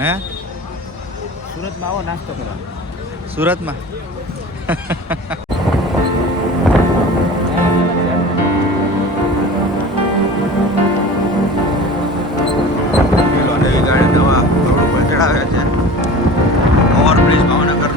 હે સુરતમાં આવો નાસ્તો કરવા. સુરતમાં નવી ગાડી નવા રોડ ઉપર ચડાવે છે. ઓવરબ્રિજ ભાવનગરનો.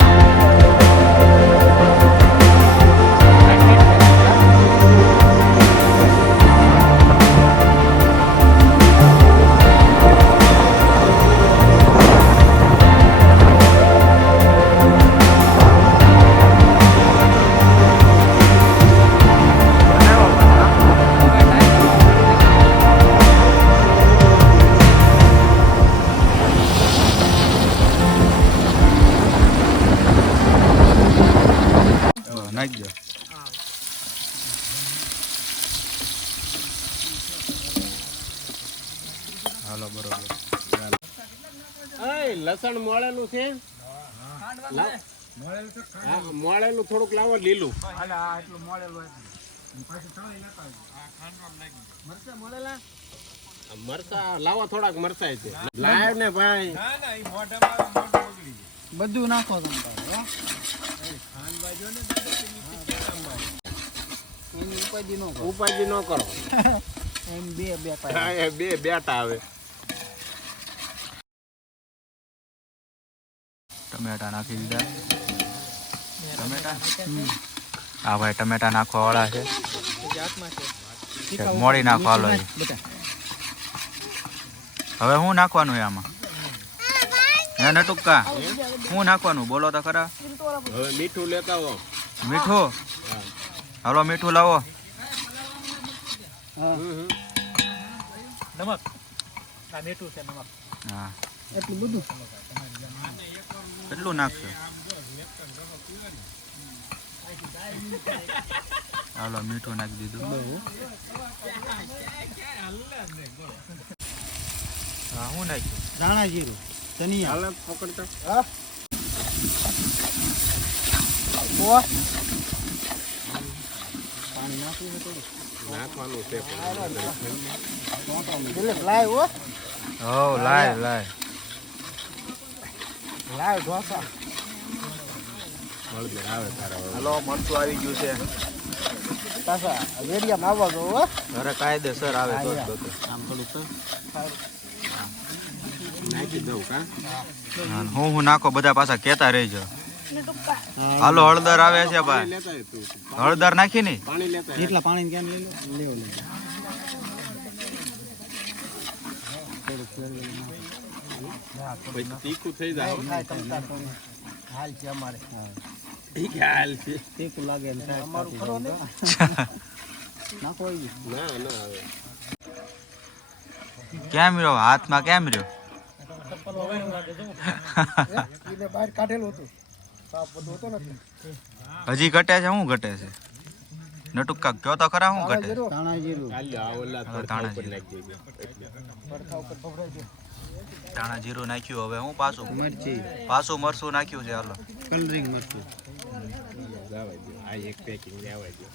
નાખજો. હાલો બરોબર. લસણ મોળેલું છે. મોળેલું થોડુંક લાવો લીલું. મરચા લાવો થોડાક મરચાય છે. લાવ ને ભાઈ બધું નાખો તમે. ઉપાજી નો કરો. એમ બે બેટા આવે. ટમેટા નાખી દીધા. ટમેટા હા ભાઈ ટમેટા નાખવા વાળા છે. મોડી નાખવા હાલો. હવે શું નાખવાનું છે આમાં? હે નટુકા શું નાખવાનું બોલો તો ખરા. હવે મીઠું લેતા હો. મીઠું હાલો મીઠું લાવો. નમક આ મીઠું છે. નમક હા એટલું બધું કેટલું નાખશો? હાલો મીઠું નાખી દીધું. હા શું નાખ્યું? ધાણા જીરું ધનિયા. હાલ પકડતા. પાણી નાખ્યું થોડું નાખવાનું છે. લાય હો હો લાય લાય લાય ઢોસા. હાલો મરચું આવી ગયું છે. પાછા વેડિયામાં આવવા દો હો. અરે કાયદેસર આવે તો આમ થોડુંક નાખી દઉં કા. હું નાખો બધા પાછા કેતા રહેજો. હાલો હળદર આવે છે ભાઈ. હળદર નાખી ની પાણી લેતા જેટલા પાણી કેમ લઈ લો લેવો. તીખું થઈ જાય. હાલ છે અમારે. હાલ છે. તીખું લાગે અમારું ખરો ને નાખો. ના ના આવે. કેમ રહ્યો હાથમાં કેમ રહ્યો? બહાર કાઢેલું હતું. સાફ બધું હતો ને હજી ઘટે છે. શું ઘટે છે નટુકા કયો તો ખરા શું ઘટે? ધાણા જીરું. ધાણા જીરું નાખ્યું. હવે હું પાછું મરચી પાછું મરચું નાખ્યું છે. હાલો કલરિંગ મરચું. આ એક પેકિંગ લેવા દો.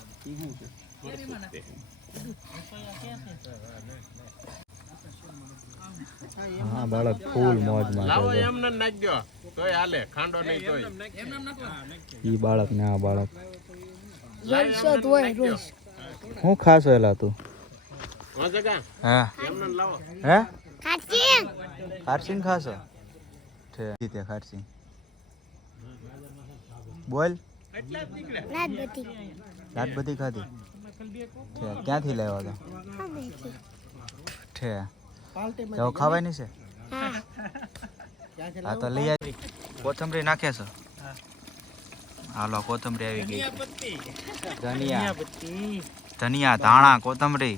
હા બાળક ફૂલ મોજમાં લાવો એમને નાખ દો તોય હાલે. ખાંડો નહીં તોય. ઈ બાળક ને આ બાળક રોજ હોય રોજ. હું ખાસો એલા તું? હા જગા હા એમને લાવો. હે ખારસિંગ ખાશો? છે ખારસિંગ બોલ. રાત બધી ખાધી. ક્યાંથી લાવ્યા હતા? તો ખાવાની છે. હા તો લઈ આવી. કોથમરી નાખે છે. હાલો કોથમરી આવી ગઈ. ધનિયા ધનિયા ધાણા કોથમરી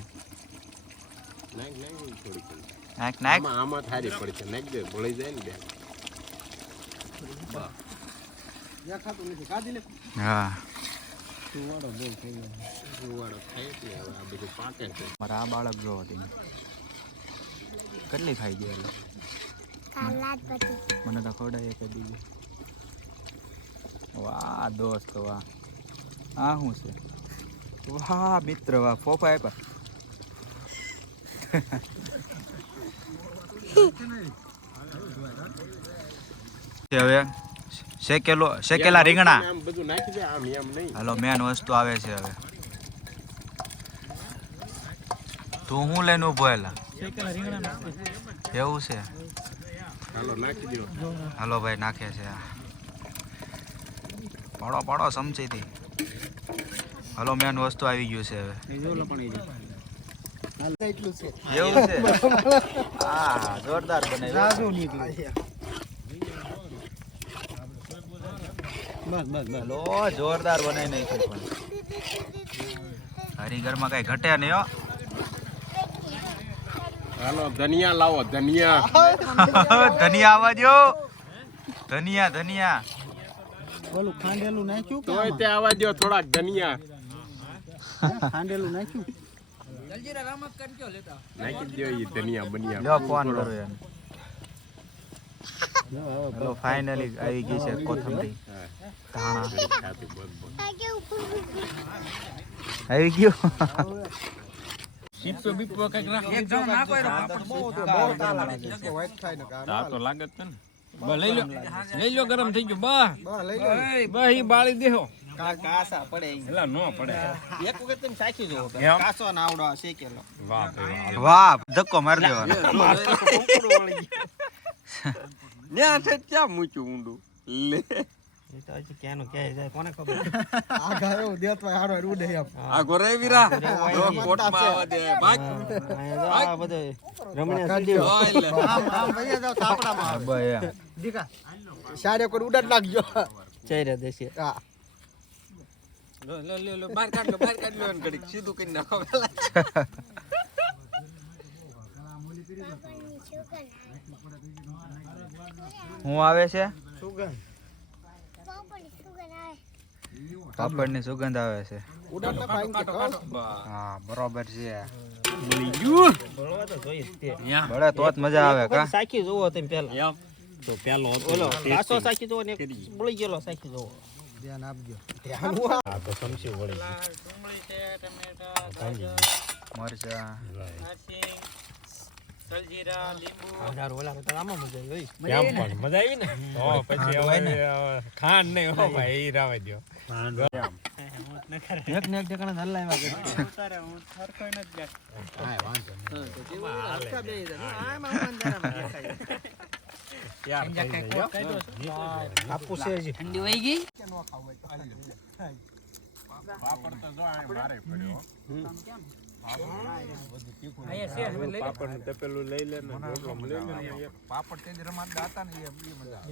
નાખ નાખ. આમાં થારી પડી છે. નાખ દે ભળી જાય ને. હા મારા આ બાળક જોવો તમે કેટલી ખાઈ ગયા. મને તો ખવડાય એક દીધી. વાહ દોસ્ત વાહ. આ શું છે? વાહ મિત્ર વાહ. ફોફા આપ્યા. હવે શેકેલા રીંગણા. આમ બધું નાખી દે આમ એમ નહીં. હાલો મેન વસ્તુ આવે છે હવે. તું હું લઈને ઉભો એલા? એવું છે? હાલો નાખી દો. હાલો ભાઈ નાખે છે. પાડો પાડો સમજીથી. હાલો મેન વસ્તુ આવી ગયું છે હવે. એટલું છે એવું છે? હા જોરદાર બનાવ્યું. લો જોરદાર બનાવી નાખ્યું પણ. કારીગરમાં કઈ ઘટે નહીં હો. હાલો ધનિયા લાવો ધનિયા. ધનિયા આવવા દો. ધનિયા ઓલું ખાંડેલું નાખ્યું કે તોય તે આવા દો થોડાક ધનિયા. ખાંડેલું નાખ્યું નાખી દો ઈ ધનિયા બનિયા. લ્યો ફોન કરો યાર. હેલો ફાઇનલી આવી ગઈ છે કોથમરી. ધાણા ખાતું બંધ. આવી ગયું. આ તો લાગે જ ને. લઈ લો ગરમ થઈ ગયું બા. બા ઈ બાળી દેહો. કાસા પડે એલા નો પડે. એક વખત તમે સાચી જોવો એમ? કાસો ના આવડો શેકેલો વાહ ભાઈ વાહ ધક્કો મારી દેવાનો. ન્યા છે ક્યાં મૂક્યું ઊંડું લે. એ તો હજી ક્યાંનું ક્યાંય જાય કોને ખબર આ ગાયો દેતવા હારો ઉડે એમ આ ગોરે વીરા કોટમાં આવા દે ભાગ આ બધે રમણીયા સીડીઓ આમ ભૈયા જાવ થાપડામાં ભાઈ એમ. દીકા સાડે કોઈ ઉડાડ નાખજો ચહેરા દેશે હા લો બહાર કાઢ લો અને ઘડીક સીધું કરી નાખો હું આવે છે? સુગંધ પાપડની સુગંધ આવે છે. ઉડાડ ના ફાઈન કે કહો હા બરોબર છે. બળવા તો જોઈશ તે બળે તો જ મજા આવે કા. સાખી જોવો તમે પહેલા તો પેલો ઓલો કાસો સાખી જોવો ને બળી ગયેલો સાખી જોવો ધ્યાન આપજો ધ્યાન આ તો સમસી વળી ડુંગળી છે ટમેટા ગાજર મરચા જલજીરા લીંબુ આધાર ઓલા તો આમાં મજા આવી કેમ પણ મજા આવી ને તો પછી હવે ખાંડ નહીં હો ભાઈ ઈ રાવા દો એક ને એક ઠેકાણે હલાવ્યા કરે ઉતારે હું સરખો ન જ જાય હા વાંધો નહીં હરખા બે આમ અંધારામાં દેખાય યાર થઈ ગયો આપું છે હજી ઠંડી વહી ગઈ પાપડ તો જો આ મારે પડ્યો પાપડ નું તપેલું લઈ લે ને પાપડ તે રમાત દાતા ને એ મજા